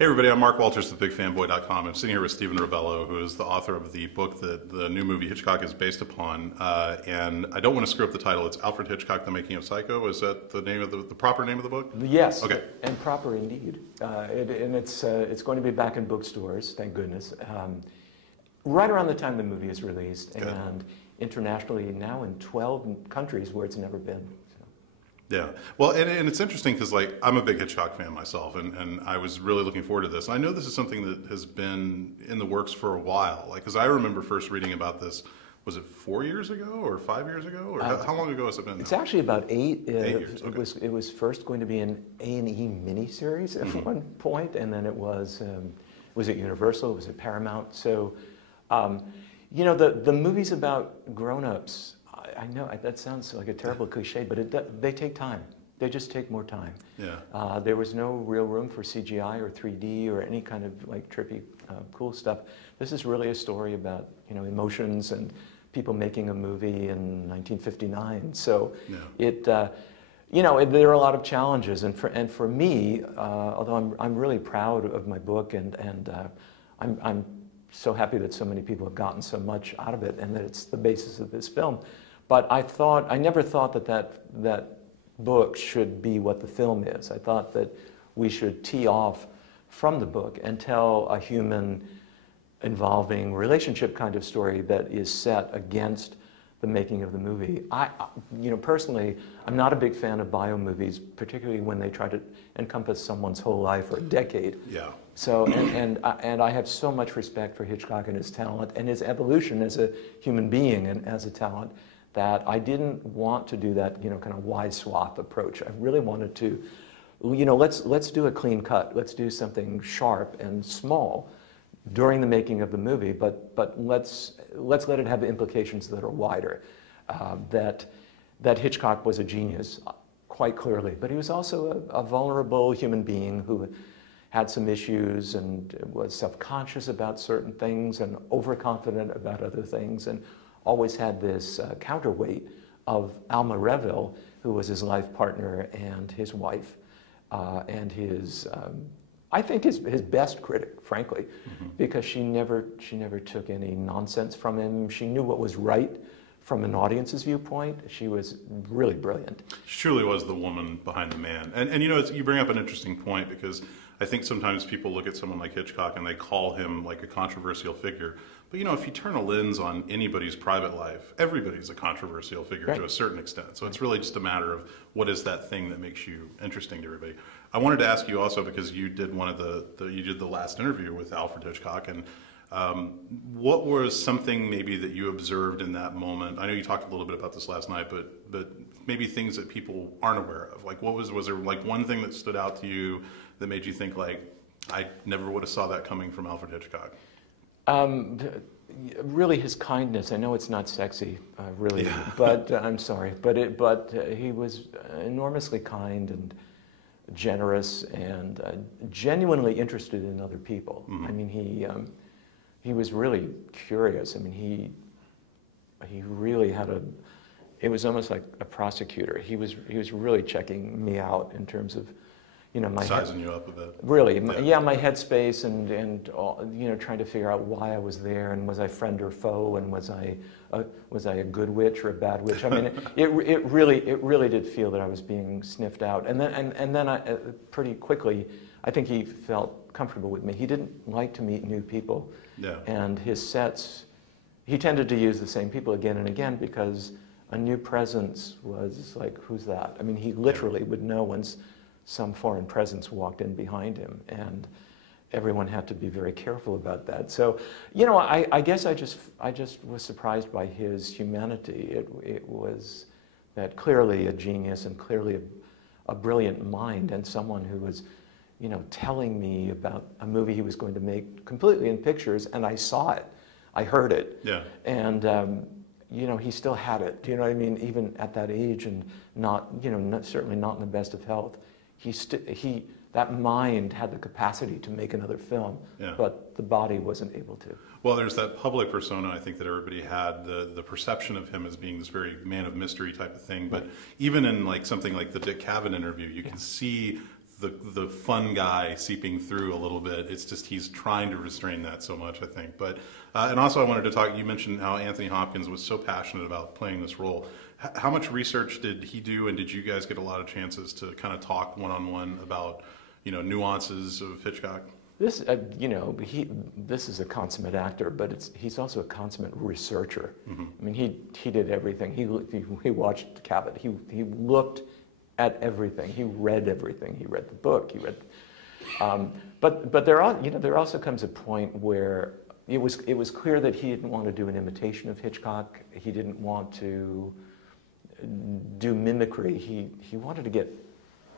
Hey everybody, I'm Mark Walters with BigFanboy.com. I'm sitting here with Stephen Rebello, who is the author of the book that the new movie Hitchcock is based upon. And I don't want to screw up the title. It's Alfred Hitchcock, The Making of Psycho. Is that the name of the proper name of the book? Yes. Okay. And proper indeed. And it's going to be back in bookstores, thank goodness. Right around the time the movie is released, Good. and internationally now in 12 countries where it's never been. Yeah, well, and it's interesting because, like, I'm a big Hitchcock fan myself, and I was really looking forward to this. I know this is something that has been in the works for a while, like, because I remember first reading about this, was it 4 years ago or 5 years ago, or how long ago has it been? It's actually about 8. 8 years. Okay. It was first going to be an A&E miniseries at one point, and then it was at Universal, it was at Paramount. So, you know, the movies about grown-ups, I know that sounds like a terrible cliche, but they take time. They just take more time. Yeah. There was no real room for CGI or 3D or any kind of like trippy, cool stuff. This is really a story about, you know, emotions and people making a movie in 1959. So yeah. You know, there are a lot of challenges, and for me, although I'm really proud of my book, and I'm so happy that so many people have gotten so much out of it, and that it's the basis of this film. But I never thought that book should be what the film is. I thought that we should tee off from the book and tell a human involving relationship kind of story that is set against the making of the movie. You know, personally, I'm not a big fan of bio movies, particularly when they try to encompass someone's whole life or a decade. Yeah. So, and I have so much respect for Hitchcock and his talent and his evolution as a human being and as a talent, that I didn't want to do that, you know, kind of wide swath approach. I really wanted to, you know, let's do a clean cut. Let's do something sharp and small during the making of the movie, but let's let it have implications that are wider. That Hitchcock was a genius, quite clearly, but he was also a vulnerable human being who had some issues and was self-conscious about certain things and overconfident about other things, and always had this counterweight of Alma Reville, who was his life partner and his wife, and his, I think his best critic, frankly, because she never took any nonsense from him. She knew what was right from an audience's viewpoint. She was really brilliant. She truly was the woman behind the man. And you know, you bring up an interesting point, because I think sometimes people look at someone like Hitchcock and they call him like a controversial figure. But you know, if you turn a lens on anybody's private life, everybody's a controversial figure to a certain extent. So it's really just a matter of what is that thing that makes you interesting to everybody. I wanted to ask you also, because you did one of you did the last interview with Alfred Hitchcock, and what was something maybe that you observed in that moment? I know you talked a little bit about this last night, but maybe things that people aren't aware of. Like, was there like one thing that stood out to you that made you think, like, I never would have saw that coming from Alfred Hitchcock? Really, his kindness. I know it's not sexy, really, but I'm sorry. But he was enormously kind and generous and genuinely interested in other people. I mean, he was really curious. I mean, he really had it was almost like a prosecutor. He was really checking me out in terms of, you know, my sizing you up a bit. Really, my headspace and you know, trying to figure out why I was there, and was I friend or foe, and was I a good witch or a bad witch? I mean, it really did feel that I was being sniffed out, and then I pretty quickly, I think he felt comfortable with me. He didn't like to meet new people, and his sets, he tended to use the same people again and again, because a new presence was like, who's that? I mean, he literally would know once some foreign presence walked in behind him, and everyone had to be very careful about that. So, you know, I guess I just was surprised by his humanity. It was that clearly a genius and clearly a brilliant mind, and someone who was, you know, telling me about a movie he was going to make completely in pictures, and I saw it, I heard it, and you know, he still had it. Do you know what I mean? Even at that age, and not, you know, certainly not in the best of health. That mind had the capacity to make another film, but the body wasn't able to. Well, there's that public persona, I think, that everybody had, the perception of him as being this very man of mystery type of thing. But even in like something like the Dick Cavett interview, you can see the fun guy seeping through a little bit. It's just he's trying to restrain that so much, I think. But and also I wanted to talk. You mentioned how Anthony Hopkins was so passionate about playing this role. How much research did he do, and did you guys get a lot of chances to kind of talk one-on-one about, you know, nuances of Hitchcock? This, you know, this is a consummate actor, but he's also a consummate researcher. Mm-hmm. I mean, he did everything. He watched Cabot. He looked at everything. He read everything. He read the book. He read, but there also comes a point where it was clear that he didn't want to do an imitation of Hitchcock. He didn't want to do mimicry. He wanted to get,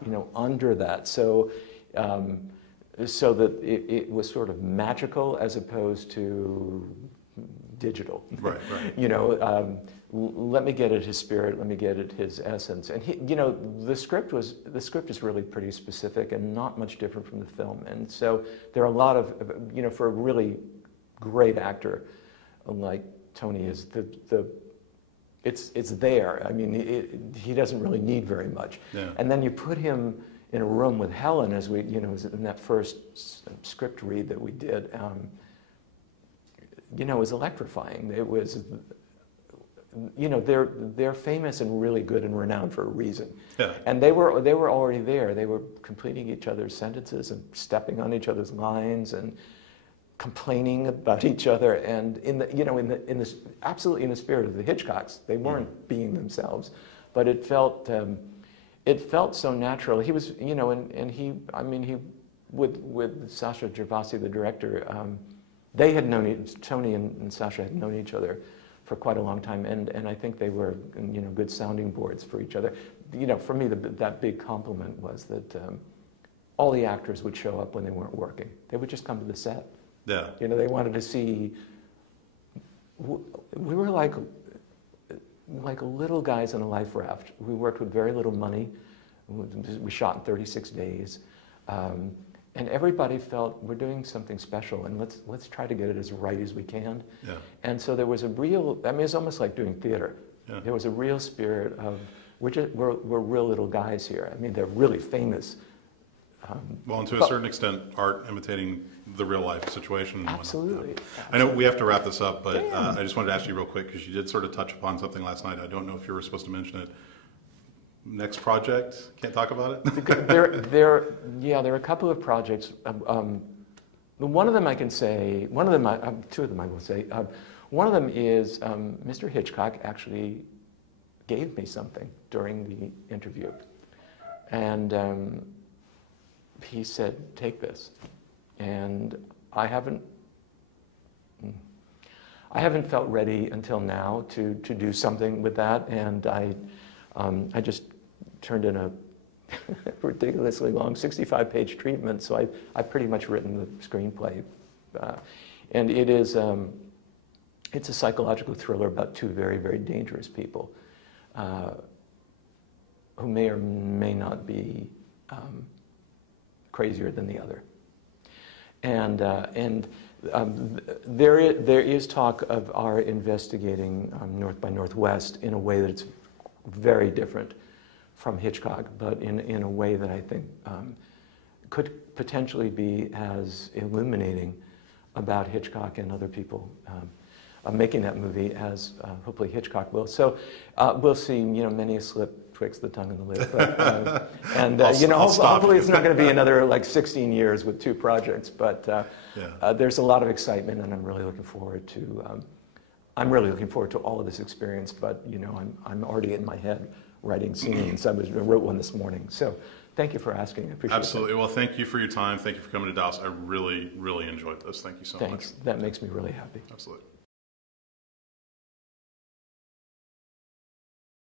you know, under that. So that it was sort of magical as opposed to digital. Right. You know, let me get at his spirit. Let me get at his essence. And you know, the script is really pretty specific and not much different from the film. And so there are a lot of, you know, for a really great actor like Tony is it's there. I mean, he doesn't really need very much. Yeah. And then you put him in a room with Helen, as we, you know, in that first script read that we did. You know, it was electrifying. It was, you know, they're famous and really good and renowned for a reason. Yeah. And they were already there. They were completing each other's sentences and stepping on each other's lines and complaining about each other, and absolutely in the spirit of the Hitchcocks. They weren't being themselves, but it felt so natural. He was, you know, and he with Sasha Gervasi, the director, they had known, Tony and Sasha had known each other for quite a long time, and I think they were, you know, good sounding boards for each other. You know, for me, that big compliment was that all the actors would show up when they weren't working. They would just come to the set. Yeah. You know, they wanted to see. We were like little guys on a life raft. We worked with very little money. We shot in 36 days, and everybody felt we're doing something special, and let's try to get it as right as we can. Yeah. And so there was a real. I mean, it's almost like doing theater. Yeah. There was a real spirit of we're real little guys here. I mean, they're really famous. Well, and to a certain extent, art imitating the real life situation. Absolutely. I know we have to wrap this up, but I just wanted to ask you real quick, because you did sort of touch upon something last night. I don't know if you were supposed to mention it. Next project? Can't talk about it? There are a couple of projects. One of them I can say, two of them I will say. One of them is Mr. Hitchcock actually gave me something during the interview. And he said, take this. And I haven't felt ready until now to do something with that. And I just turned in a ridiculously long 65-page treatment, so I've pretty much written the screenplay. And it is, it's a psychological thriller about two very, very dangerous people who may or may not be crazier than the other. And there is talk of our investigating North by Northwest in a way that's very different from Hitchcock, but in a way that I think could potentially be as illuminating about Hitchcock and other people making that movie as hopefully Hitchcock will. So we'll see, you know, many a slip twixt the tongue and the lip. But, and you know, hopefully it's not going to be another like 16 years with two projects. But there's a lot of excitement, and I'm really looking forward to all of this experience. But you know, I'm already in my head writing scenes. I wrote one this morning. So thank you for asking. I appreciate it. Absolutely. Well, thank you for your time. Thank you for coming to Dallas. I really, really enjoyed this. Thank you so much. Thanks. That makes me really happy. Absolutely.